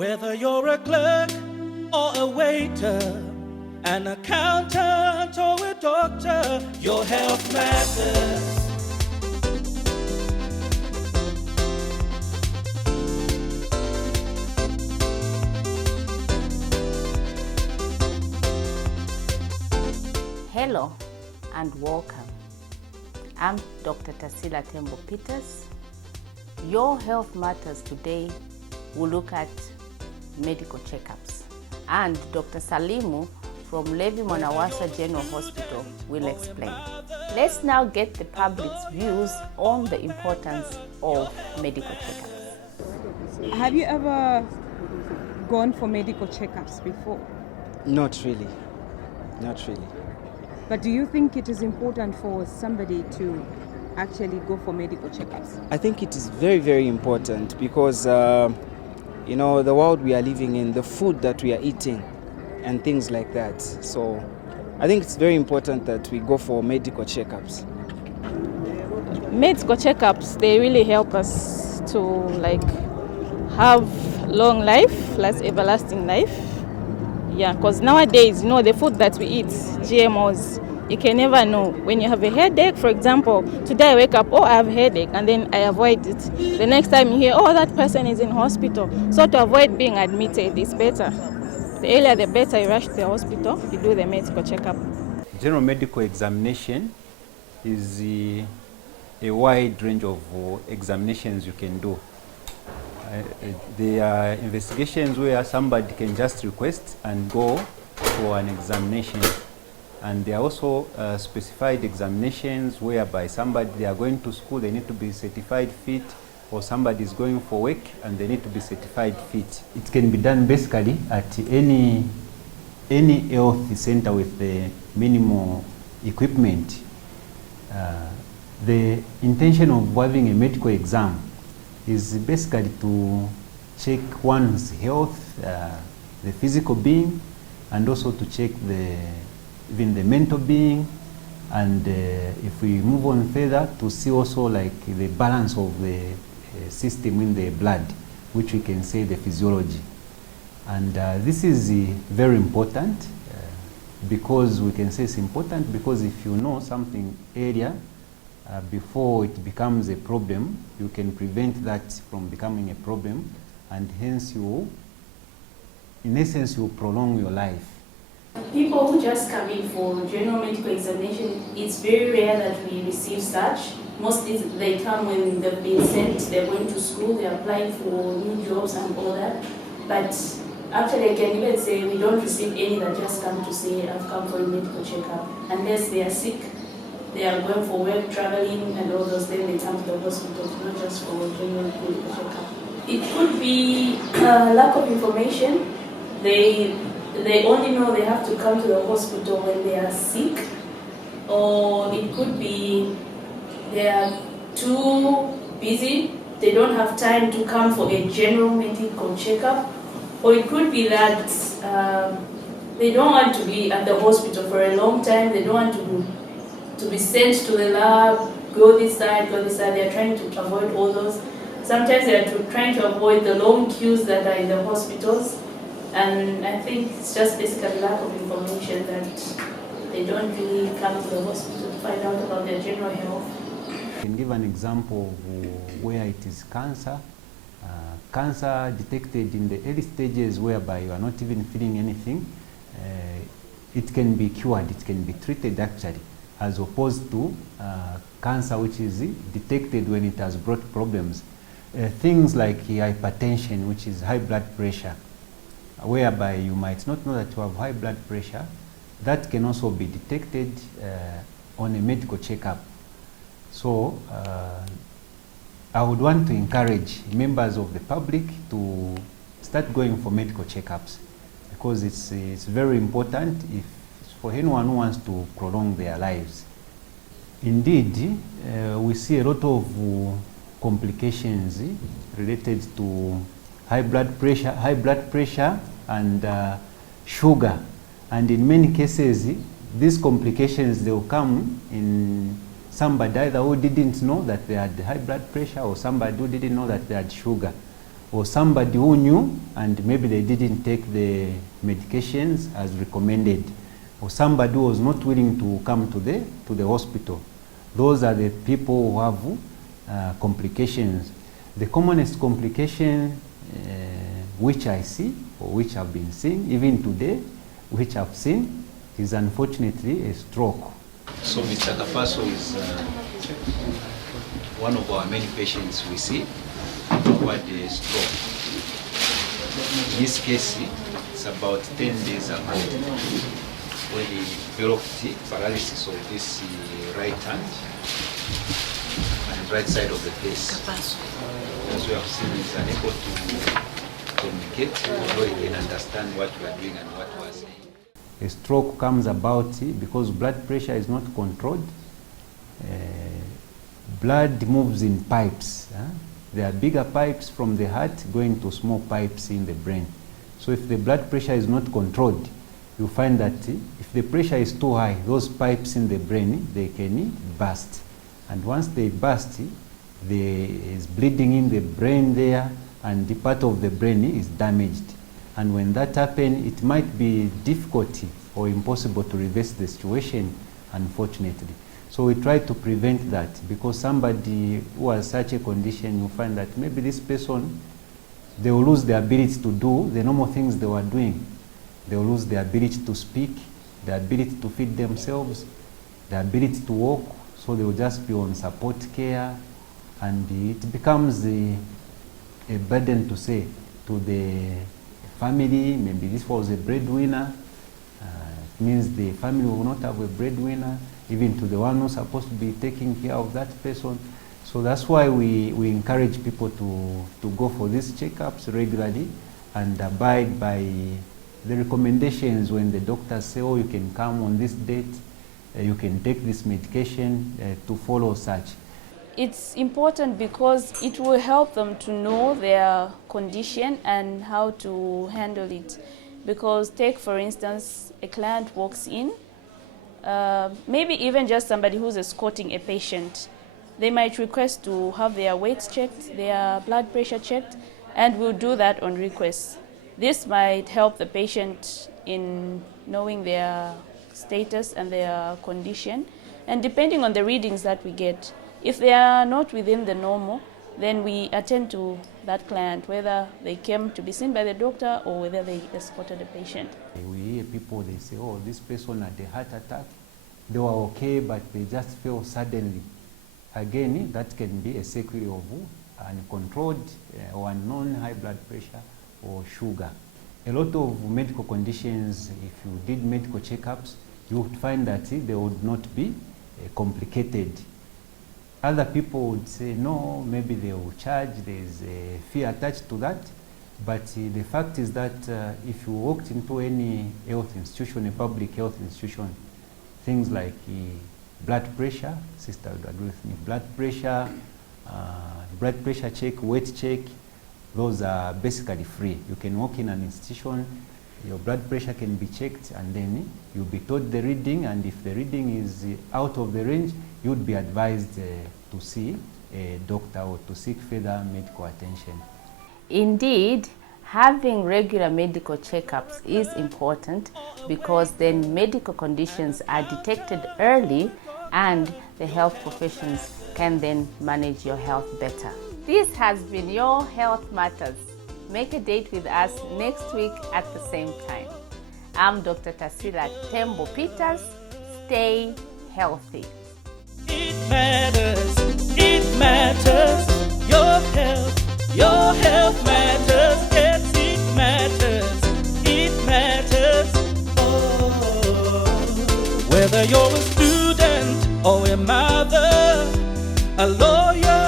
Whether you're a clerk or a waiter, an accountant or a doctor, your health matters. Hello and welcome. I'm Dr. Tasila Tembo Peters. Your Health Matters today will look at medical checkups, and Dr. Salimu from Levi Mwanawasa General Hospital will explain. Let's now get the public's views on the importance of medical checkups. Have you ever gone for medical checkups before? Not really. Not really. But do you think it is important for somebody to actually go for medical checkups? I think it is very, very important because, the world we are living in, the food that we are eating and things like that. So I think it's very important that we go for medical checkups. Medical checkups, they really help us to have long life, last everlasting life. Yeah, because nowadays, the food that we eat, GMOs, you can never know. When you have a headache, for example, today I wake up, I have a headache, and then I avoid it. The next time you hear, that person is in hospital. So to avoid being admitted, it's better. The earlier the better you rush to the hospital, you do the medical checkup. General medical examination is a wide range of examinations you can do. There are investigations where somebody can just request and go for an examination. And there are also specified examinations whereby they are going to school, they need to be certified fit, or somebody is going for work and they need to be certified fit. It can be done basically at any health center with the minimal equipment. The intention of having a medical exam is basically to check one's health, the physical being, and also to check even the mental being, and if we move on further, to see also the balance of the system in the blood, which we can say the physiology. And this is very important because we can say it's important because if you know something earlier, before it becomes a problem, you can prevent that from becoming a problem, and hence in essence, you prolong your life. People who just come in for general medical examination, it's very rare that we receive such. Mostly they come when they've been sent, they're going to school, they're applying for new jobs and all that. But actually I can even say we don't receive any that just come to say, I've come for a medical checkup. Unless they are sick, they are going for work, traveling and all those, then they come to the hospital, not just for general medical checkup. It could be lack of information. They only know they have to come to the hospital when they are sick, or it could be they are too busy, they don't have time to come for a general medical checkup, or it could be that they don't want to be at the hospital for a long time, they don't want to be sent to the lab, go this side, they are trying to avoid all those. Sometimes they are trying to avoid the long queues that are in the hospitals. And I think it's just basically lack of information that they don't really come to the hospital to find out about their general health. I can give an example of where it is cancer. Cancer detected in the early stages whereby you are not even feeling anything. It can be cured, it can be treated actually, as opposed to cancer which is detected when it has brought problems. Things like hypertension, which is high blood pressure, whereby you might not know that you have high blood pressure, that can also be detected on a medical checkup. So I would want to encourage members of the public to start going for medical checkups because it's very important for anyone who wants to prolong their lives. Indeed, we see a lot of complications related to high blood pressure and sugar, and in many cases these complications, they will come in somebody either who didn't know that they had high blood pressure or somebody who didn't know that they had sugar. or somebody who knew and maybe they didn't take the medications as recommended, or somebody who was not willing to come to the hospital. Those are the people who have complications. The commonest complication which I see, or which I've been seeing, even today, which I've seen, is unfortunately a stroke. So Mr. Kapaso is one of our many patients we see who had a stroke. In this case, it's about 10 days ago when he developed paralysis of this right hand and right side of the face. As we have seen, he's unable to communicate, although he can understand what we are doing and what we are saying. A stroke comes about because blood pressure is not controlled. Blood moves in pipes. There are bigger pipes from the heart going to small pipes in the brain. So if the blood pressure is not controlled, you find that if the pressure is too high, those pipes in the brain, they can burst. And once they burst, there is bleeding in the brain there, and the part of the brain is damaged. And when that happens, it might be difficult or impossible to reverse the situation, unfortunately. So we try to prevent that, because somebody who has such a condition, you find that maybe this person, they will lose the ability to do the normal things they were doing. They will lose the ability to speak, the ability to feed themselves, the ability to walk, so they will just be on support care, and it becomes a burden to say to the family. Maybe this was a breadwinner, it means the family will not have a breadwinner, even to the one who's supposed to be taking care of that person. So that's why we encourage people to go for these checkups regularly and abide by the recommendations when the doctors say, oh, you can come on this date, you can take this medication, to follow such. It's important because it will help them to know their condition and how to handle it. Because take, for instance, a client walks in, maybe even just somebody who's escorting a patient. They might request to have their weights checked, their blood pressure checked, and we'll do that on request. This might help the patient in knowing their status and their condition. And depending on the readings that we get, if they are not within the normal, then we attend to that client, whether they came to be seen by the doctor or whether they escorted a patient. We hear people, they say, oh, this person had a heart attack. They were okay, but they just fell suddenly. Again, that can be a sequelae of uncontrolled or unknown high blood pressure or sugar. A lot of medical conditions, if you did medical checkups, you would find that they would not be complicated. Other people would say, no, maybe they will charge, there's a fee attached to that. But the fact is that if you walked into any health institution, a public health institution, things like blood pressure, sister would agree with me, blood pressure check, weight check, those are basically free. You can walk in an institution, your blood pressure can be checked, and then you'll be told the reading, and if the reading is out of the range, you'd be advised to see a doctor or to seek further medical attention. Indeed, having regular medical checkups is important, because then medical conditions are detected early and the health professions can then manage your health better. This has been Your Health Matters. Make a date with us next week at the same time. I'm Dr. Tasila Tembo Peters. Stay healthy. It matters, your health matters, yes, it matters, oh. Whether you're a student or a mother, a lawyer,